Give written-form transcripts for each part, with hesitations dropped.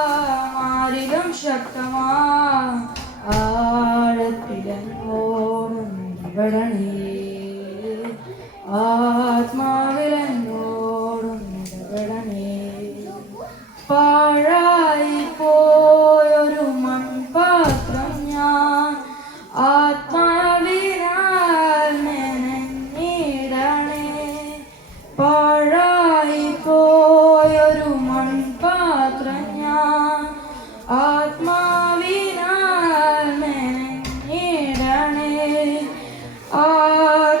ശ്രേഷ്ഠമാരിലും ശക്തമാ ആഴത്തിലെന്നോടും ഇടപെടണേ ആത്മാവിലെന്നോടും ഇടപെടണേ പാഴായി പോയൊരു മൺപാത്രം ഞാൻ ആത്മാവിനാൽ മെനഞ്ഞിടണേ പാഴായി പോയൊരു മൺപാത്രം ഞാൻ ആത്മാവിനാൽ മെനഞ്ഞിടണേ ആ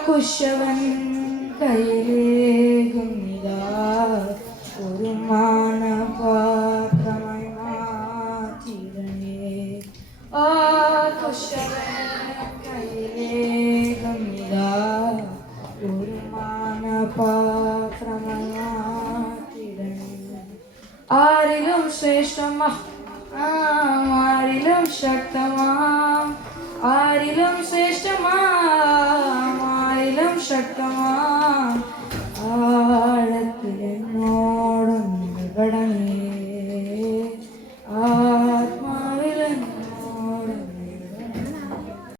കുശവൻ കയ്യിലേകുന്നിതാ ഒരു മാനപാത്രമായി മാറ്റിടണേ ആ കുശവൻ കയ്യിലേകുന്നിതാ ഒരു മാനപാത്രമായി മാറ്റിടണേ ആരിലും ശ്രേഷ്ഠമാ ആരിലും ശക്തമാ ആരിലും ശ്രേഷ്ഠമാ ആരിലും ശക്തമാ ആഴത്തിലെന്നോടും ഇടപെടണേ